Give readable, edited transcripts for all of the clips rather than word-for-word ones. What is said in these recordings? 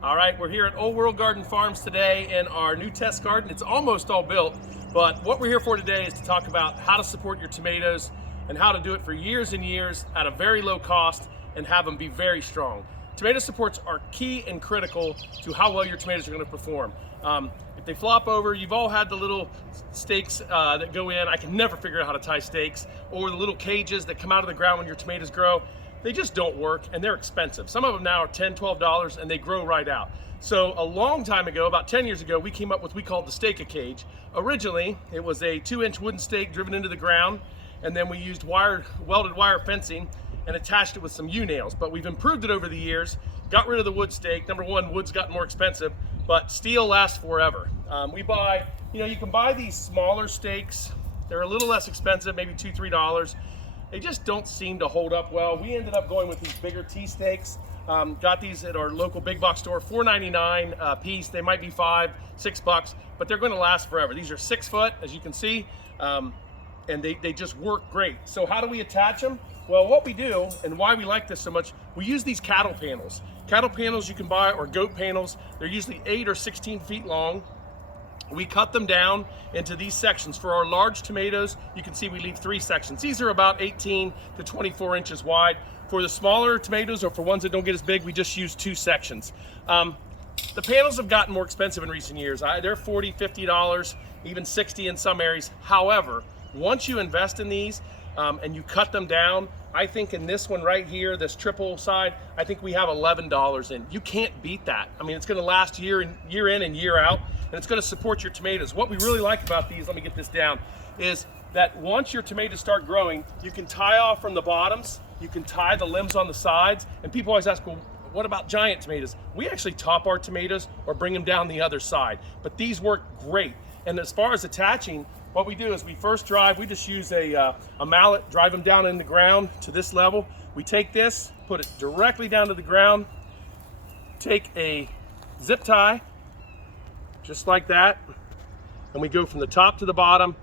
All right, we're here at Old World Garden Farms today in our new test garden. It's almost all built, but what we're here for today is to talk about how to support your tomatoes and how to do it for years and years at a very low cost and have them be very strong. Tomato supports are key and critical to how well your tomatoes are going to perform. If they flop over, you've all had the little stakes that go in. I can never figure out how to tie stakes, or the little cages that come out of the ground when your tomatoes grow. They just don't work and they're expensive. Some of them now are $10, $12 and they grow right out. So a long time ago, about 10 years ago, we came up with what we called the stake-a-cage. Originally, it was a 2-inch wooden stake driven into the ground, and then we used welded wire fencing and attached it with some U-nails. But we've improved it over the years, got rid of the wood stake. Number one, wood's gotten more expensive, but steel lasts forever. You can buy these smaller stakes. They're a little less expensive, maybe $2, $3. They just don't seem to hold up well. We ended up going with these bigger T stakes. Got these at our local big box store, $4.99 a piece. They might be $5, $6, but they're going to last forever. These are 6 foot, as you can see, and they just work great. So how do we attach them? Well, what we do and why we like this so much, we use these cattle panels. Cattle panels you can buy, or goat panels. They're usually 8 or 16 feet long. We cut them down into these sections. For our large tomatoes, you can see we leave 3 sections. These are about 18 to 24 inches wide. For the smaller tomatoes, or for ones that don't get as big, we just use 2 sections. The panels have gotten more expensive in recent years. They're $40, $50, even $60 in some areas. However, once you invest in these and you cut them down, I think in this one right here, this triple side, I think we have $11 in. You can't beat that. I mean, it's gonna last year in and year out, and it's gonna support your tomatoes. What we really like about these, let me get this down, is that once your tomatoes start growing, you can tie off from the bottoms, you can tie the limbs on the sides, and people always ask, well, what about giant tomatoes? We actually top our tomatoes or bring them down the other side, but these work great. And as far as attaching, what we do is we first drive, we just use a mallet, drive them down in the ground to this level. We take this, put it directly down to the ground, take a zip tie, just like that, and we go from the top to the bottom,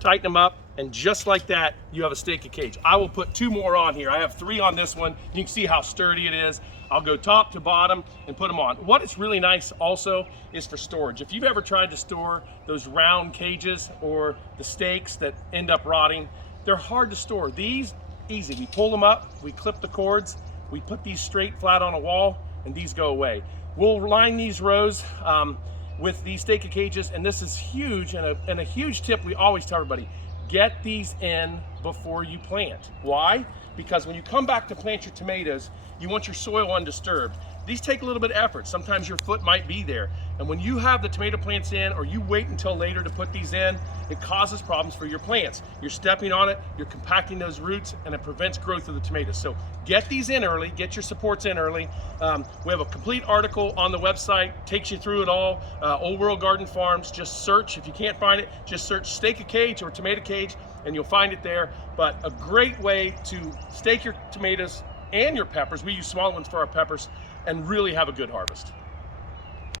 tighten them up, and just like that, you have a stake-a-cage. I will put 2 more on here. I have 3 on this one. You can see how sturdy it is. I'll go top to bottom and put them on. What is really nice also is for storage. If you've ever tried to store those round cages or the stakes that end up rotting, they're hard to store. These, easy. We pull them up, we clip the cords, we put these straight flat on a wall, and these go away. We'll line these rows with these stake-a-cages, and this is huge, and a huge tip we always tell everybody: get these in before you plant. Why? Because when you come back to plant your tomatoes, you want your soil undisturbed. These take a little bit of effort. Sometimes your foot might be there. And when you have the tomato plants in, or you wait until later to put these in, it causes problems for your plants. You're stepping on it, you're compacting those roots, and it prevents growth of the tomatoes. So get these in early, get your supports in early. We have a complete article on the website, takes you through it all. Old World Garden Farms, just search. If you can't find it, just search stake-a-cage or tomato cage, and you'll find it there. But a great way to stake your tomatoes and your peppers. We use small ones for our peppers, and really have a good harvest.